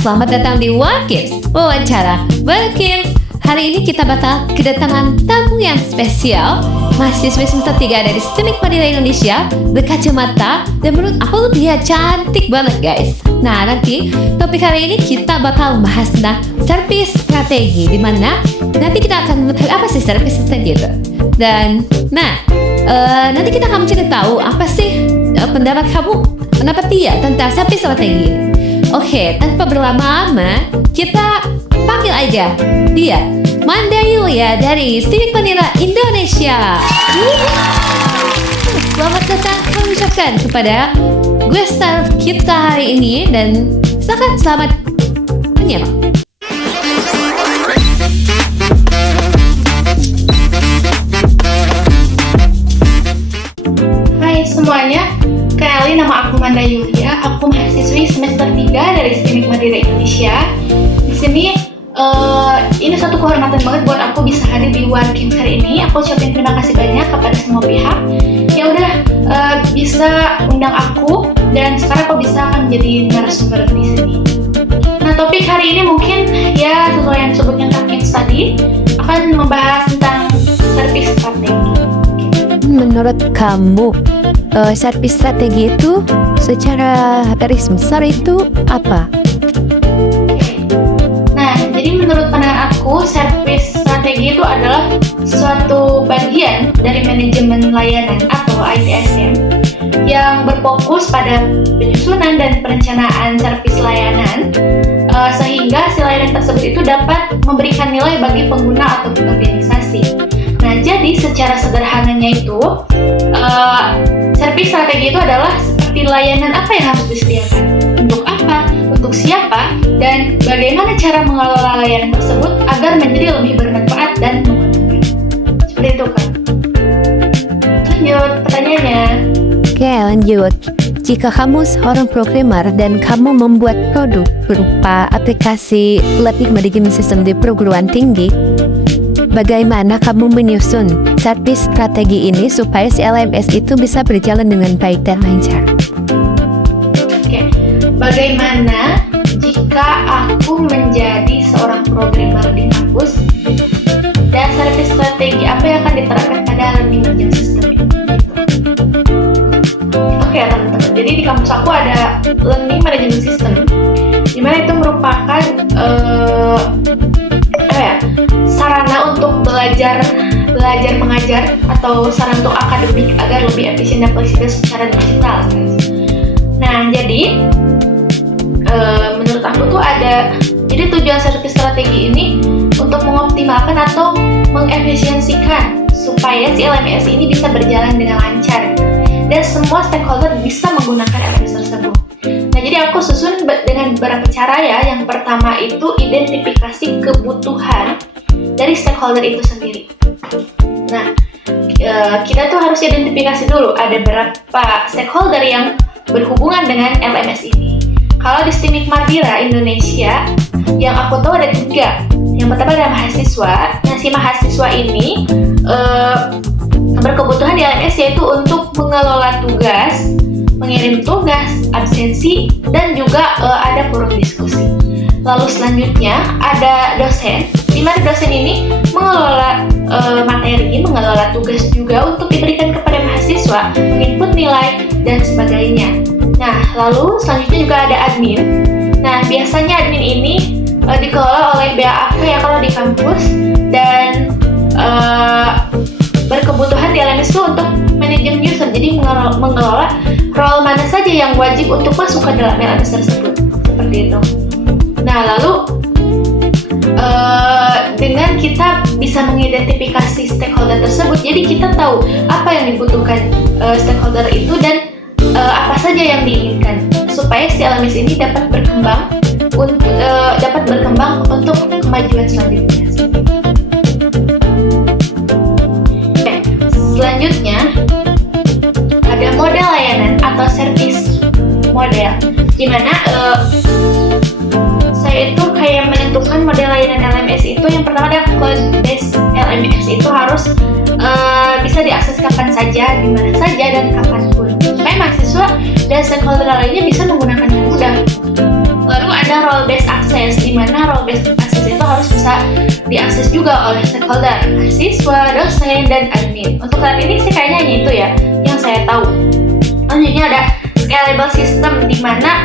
selamat datang di Wakils Wawancara Wakils. Hari ini kita bakal kedatangan tamu yang spesial, mahasiswa semester 3 dari STMIK Madura Indonesia, berkacamata, dan menurut aku dia cantik banget guys. Nah, nanti topik hari ini kita bakal membahas tentang servis strategi, dimana nanti kita akan mengetahui apa sih servis strategi itu. Dan nanti kita akan mencari tahu apa sih pendapat dia tentang servis strategi ini. Oke, tanpa berlama-lama, kita panggil aja dia, Manda Yulia dari STMIK Madura Indonesia. Selamat datang kami ucapkan kepada guest star kita hari ini, dan selamat menyimak. Hai semuanya, kenalin nama aku Manda Yulia. Aku mahasiswi semester 3 dari STMIK Madura Indonesia. Di sini ini suatu kehormatan banget buat aku bisa hadir di Wakils hari ini. Aku ucapin terima kasih banyak kepada semua pihak yang udah bisa undang aku, dan sekarang aku bisa akan menjadi narasumber di sini. Nah, topik hari ini mungkin ya sesuai yang disebutnya Wakils tadi, akan membahas tentang servis strategi. Menurut kamu, servis strategi itu secara garis besar itu apa? Nah, jadi menurut pandangan aku, servis strategi itu adalah suatu bagian dari manajemen layanan atau ITSM yang berfokus pada penyusunan dan perencanaan servis layanan, sehingga si layanan tersebut itu dapat memberikan nilai bagi pengguna atau organisasi. Nah, jadi secara sederhananya itu, servis strategi itu adalah seperti layanan apa yang harus disediakan, untuk apa, untuk siapa, dan bagaimana cara mengelola layanan tersebut agar menjadi lebih bermanfaat dan menguntungkan. Seperti itu kan. Lanjut pertanyaannya. Oke, lanjut. Jika kamu seorang programmer dan kamu membuat produk berupa aplikasi learning management system di perguruan tinggi, bagaimana kamu menyusun servis strategi ini supaya si LMS itu bisa berjalan dengan baik dan lancar? Oke, bagaimana jika aku menjadi seorang programmer di kampus, dan servis strategi apa yang akan diterapkan pada learning management system itu? Oke, teman-teman. Jadi di kampus aku ada learning management system, di mana itu merupakan sarana untuk belajar mengajar atau sarana untuk akademik agar lebih efisien dan fleksibel secara digital. Nah, jadi menurut aku tuh jadi tujuan servis strategi ini untuk mengoptimalkan atau mengefisiensikan supaya si LMS ini bisa berjalan dengan lancar dan semua stakeholder bisa menggunakan LMS tersebut. Nah, jadi aku susun dengan beberapa cara ya. Yang pertama itu identifikasi kebutuhan dari stakeholder itu sendiri. Nah, kita tuh harus identifikasi dulu ada berapa stakeholder yang berhubungan dengan LMS ini. Kalau di STMIK Madura Indonesia, yang aku tahu ada 3. Yang pertama adalah mahasiswa. Nah, si mahasiswa ini berkebutuhan di LMS yaitu untuk mengelola tugas, mengirim tugas, absensi, dan juga ada forum diskusi. Lalu selanjutnya ada dosen, di mana dosen ini mengelola materi, mengelola tugas juga untuk diberikan kepada mahasiswa, menginput nilai, dan sebagainya. Nah, lalu selanjutnya juga ada admin. Nah, biasanya admin ini dikelola oleh BAK ya kalau di kampus, dan berkebutuhan di LMS itu untuk manajemen user, jadi mengelola role mana saja yang wajib untuk masuk ke dalam LMS tersebut, seperti itu. Nah, lalu dengan kita bisa mengidentifikasi stakeholder tersebut, jadi kita tahu apa yang dibutuhkan stakeholder itu dan apa saja yang diinginkan supaya si LMS ini dapat berkembang untuk kemajuan selanjutnya. Oke, selanjutnya ada model layanan atau service model, di mana saya itu kayak menentukan model layanan LMS itu. Yang pertama ada cloud based LMS, itu harus bisa diakses kapan saja, di mana saja, dan kapanpun supaya mahasiswa dan stakeholder lainnya bisa menggunakannya mudah. Lalu ada role based access, di mana role based access itu harus bisa diakses juga oleh stakeholder, mahasiswa, dosen, dan admin. Untuk saat ini sih kayaknya hanya itu ya yang saya tahu. Selanjutnya ada scalable system, di mana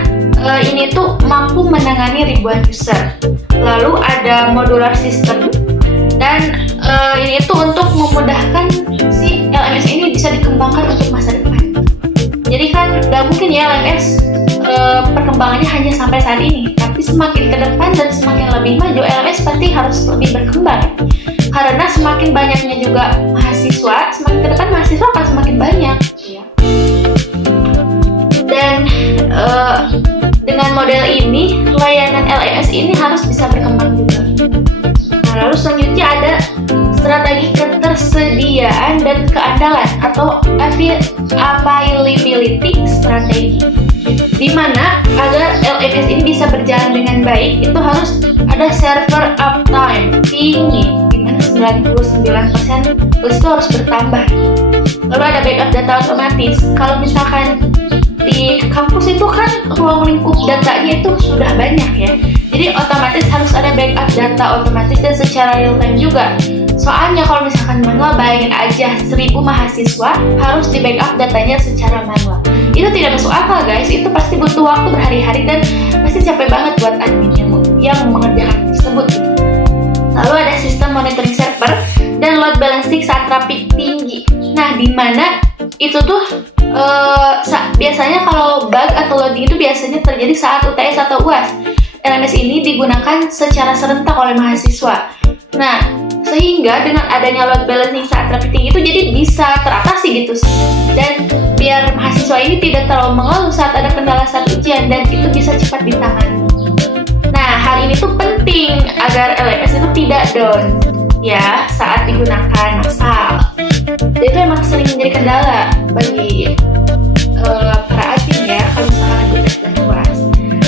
ini tuh mampu menangani ribuan user. Lalu ada modular system, dan ini tuh untuk memudahkan si LMS ini bisa dikembangkan untuk masa depan. Jadi kan nggak mungkin ya LMS perkembangannya hanya sampai saat ini, tapi semakin ke depan dan semakin lebih maju, LMS pasti harus lebih berkembang. Karena semakin banyaknya juga mahasiswa, semakin ke depan mahasiswa akan semakin banyak. Dan dengan model ini, layanan LMS ini harus bisa berkembang juga. Nah, lalu selanjutnya ada strategi ketersediaan dan keandalan atau availability strategi, di mana agar LMS ini bisa berjalan dengan baik itu harus ada server uptime tinggi, di mana 99% itu harus bertambah. Lalu ada backup data otomatis. Kalau misalkan di kampus itu kan ruang lingkup datanya itu sudah banyak ya, jadi otomatis harus ada backup data otomatis dan secara real time juga. Soalnya kalau misalkan manual, bayangin aja 1000 mahasiswa harus di backup datanya secara manual. Itu tidak masuk akal guys, itu pasti butuh waktu berhari-hari dan pasti capek banget buat admin yang mengerjakan tersebut. Lalu ada sistem monitoring server dan load balancing saat traffic tinggi. Nah, di mana itu tuh biasanya kalau bug atau loading itu biasanya terjadi saat UTS atau UAS. LMS ini digunakan secara serentak oleh mahasiswa. Nah, sehingga dengan adanya load balancing saat traffic tinggi itu jadi bisa teratasi gitu. Dan biar mahasiswa ini tidak terlalu mengeluh saat ada kendala saat ujian, dan itu bisa cepat ditangani. Nah, hal ini tuh penting agar LMS itu tidak down ya saat digunakan massal. Itu emang sering menjadi kendala bagi para admin ya kalau misalkan ada UTS dan UAS.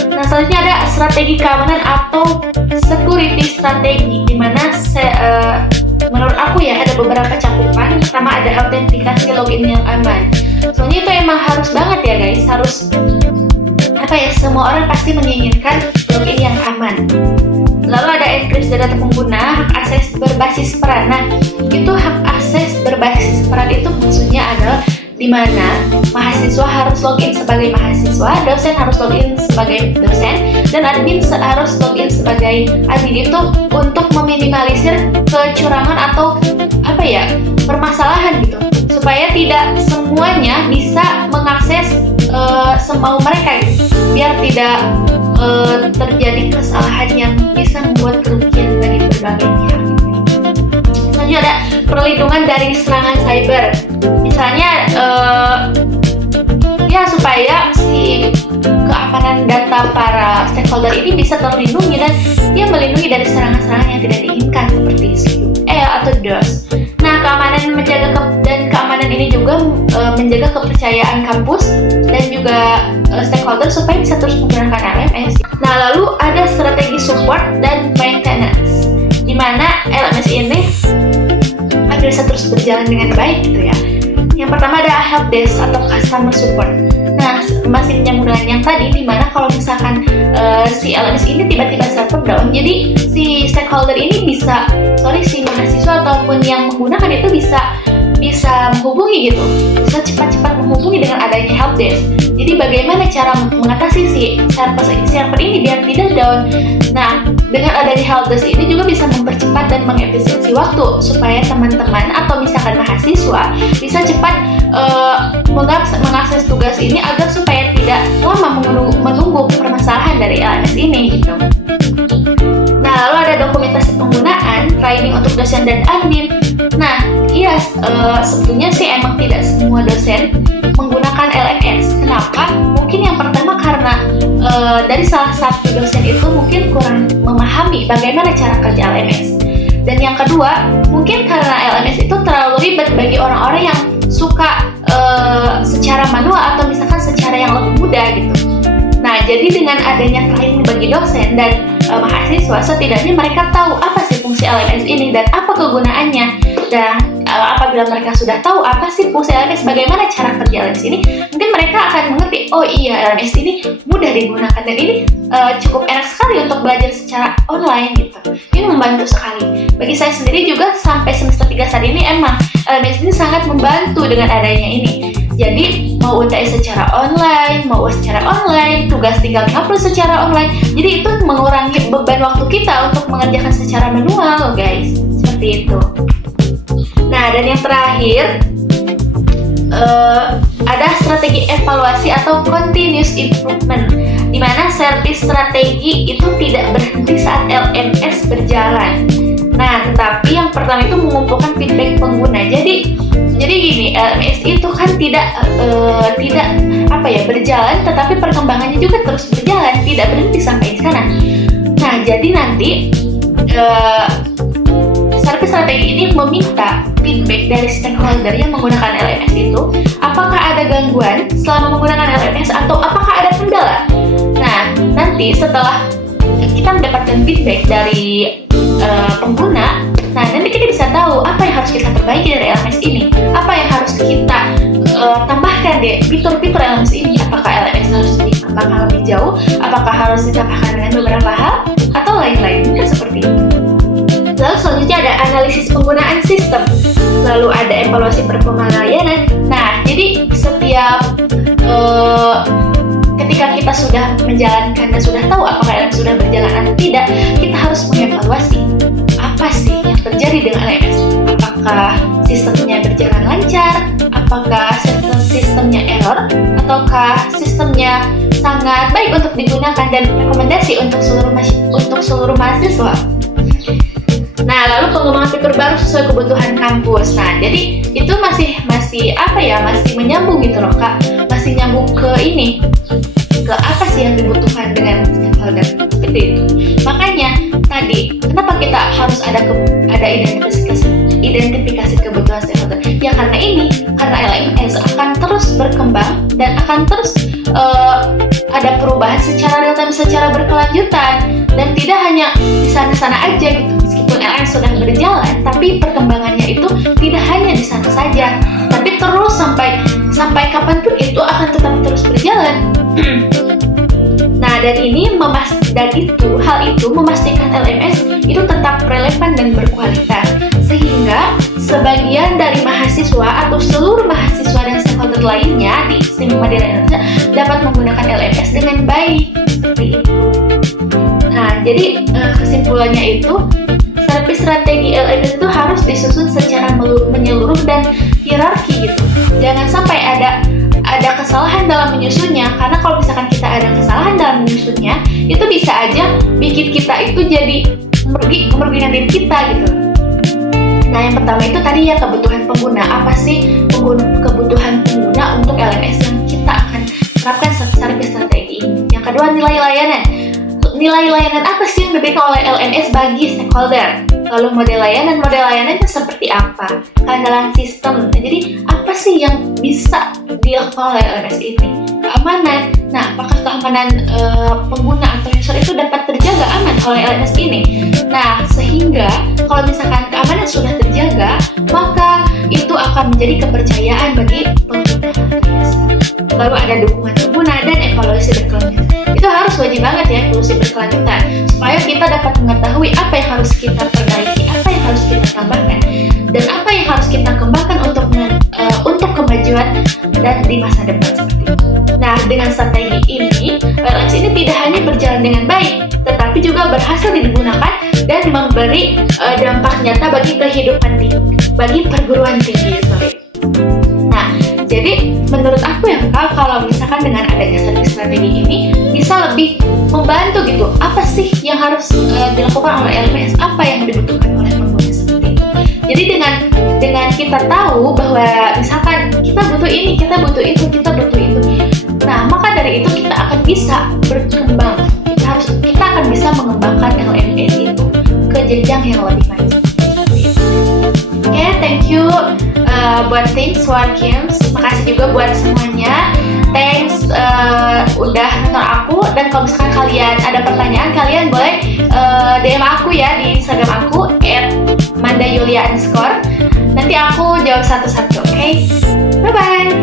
Nah, selanjutnya ada strategi keamanan atau security strategi, di mana menurut aku ya ada beberapa cakupan. Pertama ada autentikasi login yang aman. Soalnya itu emang harus banget ya guys, harus semua orang pasti menginginkan login yang aman. Lalu ada enkripsi data pengguna, hak akses berbasis peran. Nah, itu hak akses berbasis peran itu maksudnya adalah di mana mahasiswa harus login sebagai mahasiswa, dosen harus login sebagai dosen, dan admin harus login sebagai admin. Itu untuk meminimalisir kecurangan atau permasalahan gitu, supaya tidak semuanya bisa mengakses semau mereka gitu, biar tidak terjadi kesalahan yang bisa membuat kerugian bagi berbagai pihak. Selanjutnya ada perlindungan dari serangan cyber. Misalnya supaya si keamanan data para stakeholder ini bisa terlindungi dan dia melindungi dari serangan-serangan yang tidak diinginkan seperti SQL atau DOS. Nah, keamanan ini juga menjaga kepercayaan kampus dan juga stakeholder supaya bisa terus menggunakan LMS. Nah, lalu ada strategi support dan maintenance, di mana LMS ini agar bisa terus berjalan dengan baik gitu ya. Yang pertama ada helpdesk atau customer support. Nah, masih menyambung dengan yang tadi, di mana kalau misalkan si LMS ini tiba-tiba server down, jadi si stakeholder ini si mahasiswa ataupun yang menggunakan itu bisa menghubungi gitu, bisa cepat-cepat menghubungi dengan adanya helpdesk. Jadi bagaimana cara mengatasi si server ini biar tidak down? Nah, dengan adanya helpdesk ini juga bisa mempercepat dan mengefisiensi waktu supaya teman-teman atau misalkan mahasiswa bisa cepat mengakses tugas ini agar supaya tidak lama menunggu permasalahan dari LMS ini gitu. Nah, lalu ada dokumentasi penggunaan, training untuk dosen dan admin. Nah, sebetulnya sih emang tidak semua dosen menggunakan LMS. Kenapa? Mungkin yang pertama karena dari salah satu dosen itu mungkin kurang memahami bagaimana cara kerja LMS. Dan yang kedua, mungkin karena LMS itu terlalu ribet bagi orang-orang yang suka secara manual atau misalkan secara yang lebih mudah gitu. Nah, jadi dengan adanya training bagi dosen dan mahasiswa, setidaknya mereka tahu apa sih fungsi LMS ini dan apa kegunaannya. Dan apabila mereka sudah tahu apa sih fungsi LMS, bagaimana cara kerja LMS ini, mungkin mereka akan mengerti, oh iya LMS ini mudah digunakan dan ini cukup enak sekali untuk belajar secara online gitu. Ini membantu sekali. Bagi saya sendiri juga sampai semester 3 saat ini emang LMS ini sangat membantu dengan adanya ini. Jadi mau UTS secara online, mau UAS secara online, tugas tinggal ngupload secara online. Jadi itu mengurangi beban waktu kita untuk mengerjakan secara manual, guys. Seperti itu. Nah, dan yang terakhir ada strategi evaluasi atau continuous improvement, di mana servis strategi itu tidak berhenti saat LMS berjalan. Nah, tetapi yang pertama itu mengumpulkan feedback pengguna. Jadi gini, LMS itu kan tidak berjalan, tetapi perkembangannya juga terus berjalan, tidak berhenti sampai di sana. Nah, jadi nanti servis strategi ini meminta feedback dari stakeholder yang menggunakan LMS itu, apakah ada gangguan selama menggunakan LMS atau apakah ada kendala. Nah, nanti setelah kita mendapatkan feedback dari pengguna, nah nanti kita bisa tahu apa yang harus kita perbaiki dari LMS ini, apa yang harus kita tambahkan deh fitur-fitur LMS ini, apakah LMS harus dikembangkan lebih jauh, apakah harus ditambahkan dengan beberapa hal atau lain-lain, mungkin seperti itu. Lalu selanjutnya ada analisis penggunaan sistem, lalu ada evaluasi performa layanan. Nah, jadi setiap ketika kita sudah menjalankan dan sudah tahu apakah LMS sudah berjalan atau tidak, kita harus mengevaluasi apa sih yang terjadi dengan LMS. Apakah sistemnya berjalan lancar, apakah sistemnya error, ataukah sistemnya sangat baik untuk digunakan dan rekomendasi untuk seluruh mahasiswa. Nah, lalu pengembangan fitur baru sesuai kebutuhan kampus. Nah, jadi itu masih menyambung gitu loh, Kak. Masih nyambung ke apa sih yang dibutuhkan dengan stakeholder, seperti itu. Makanya tadi, kenapa kita harus ada identifikasi kebutuhan stakeholder? Ya karena LMS akan terus berkembang dan akan terus ada perubahan secara real time, secara berkelanjutan, dan tidak hanya di sana-sana aja gitu. Meskipun LMS sudah berjalan, tapi perkembangannya itu tidak hanya di sana saja, tapi terus sampai kapanpun itu akan tetap terus berjalan. Nah, hal itu memastikan LMS itu tetap relevan dan berkualitas, sehingga sebagian dari mahasiswa atau seluruh mahasiswa dan stakeholder lainnya di STIMIK Madira Indonesia dapat menggunakan LMS dengan baik. Seperti itu. Nah, jadi kesimpulannya itu, servis strategi LMS itu harus disusun secara menyeluruh dan hierarki gitu. Jangan sampai ada kesalahan dalam menyusunnya, karena kalau misalkan kita ada kesalahan dalam menyusunnya, itu bisa aja bikin kita itu jadi merugikan diri kita gitu. Nah, yang pertama itu tadi ya, kebutuhan pengguna. Apa sih kebutuhan pengguna untuk LMS yang kita akan terapkan servis strategi ini? Yang kedua, nilai layanan. Nilai layanan apa sih yang diberikan oleh LMS bagi stakeholder? Lalu model layanannya seperti apa? Keandalan sistem. Jadi apa sih yang bisa dilakukan oleh LMS ini? Keamanan. Nah, apakah keamanan pengguna atau user itu dapat terjaga aman oleh LMS ini? Nah, sehingga kalau misalkan keamanan sudah terjaga, maka itu akan menjadi kepercayaan bagi pengguna. Lalu ada dukungan pengguna dan evaluasi berkelanjutan. Itu harus wajib banget ya, evaluasi berkelanjutan, supaya kita dapat mengetahui apa yang harus kita perbaiki, apa yang harus kita tambahkan, dan apa yang harus kita kembangkan untuk kemajuan dan di masa depan seperti itu. Nah, dengan strategi ini, LMS ini tidak hanya berjalan dengan baik, tetapi juga berhasil digunakan dan memberi dampak nyata bagi kehidupan bagi perguruan tinggi. Nah, jadi menurut aku ya Kak, kalau misalkan dengan adanya servis strategi ini bisa lebih membantu gitu. Apa sih yang harus dilakukan oleh LMS? Apa yang dibutuhkan oleh pengguna seperti itu? Jadi dengan kita tahu bahwa misalkan kita butuh ini, kita butuh itu. Nah, maka dari itu kita akan bisa berkembang. Kita akan bisa mengembangkan LMS itu ke jenjang yang lebih maju. Oke, thank you buat tim Swarkims. Makasih juga buat semuanya. Thanks udah nonton aku. Dan kalau misalkan kalian ada pertanyaan, kalian boleh DM aku ya di Instagram aku @manda_yulia_. Nanti aku jawab satu-satu, oke? Bye-bye.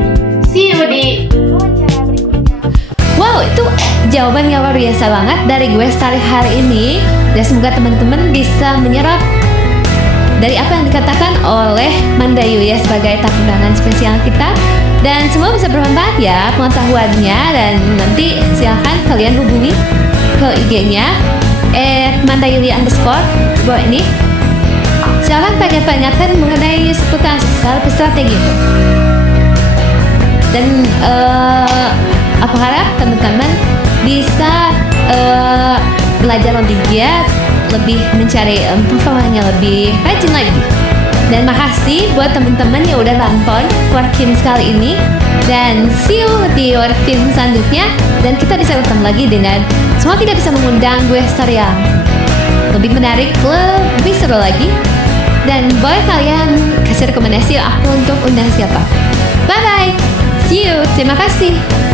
See you di wawancara berikutnya. Wow, itu jawaban yang luar biasa banget dari gue Starry hari ini. Dan semoga teman-teman bisa menyerap dari apa yang dikatakan oleh Manda Yulia sebagai tamu undangan spesial kita. Dan semua bisa bermanfaat ya pengetahuannya. Dan nanti silahkan kalian hubungi ke IG-nya @mandayulia_. Bahwa ini silahkan tanya-tanyakan mengenai seputar strategi itu. Dan aku harap teman-teman bisa belajar lebih giat, lebih mencari performanya lebih rajin lagi. Dan makasih buat teman-teman yang udah nonton Work Games kali ini. Dan see you di Work Games selanjutnya. Dan kita bisa bertemu lagi dengan semua kita bisa mengundang gue Starry yang lebih menarik, lebih seru lagi. Dan boleh kalian kasih rekomendasi aku untuk undang siapa. Bye bye. See you. Terima kasih.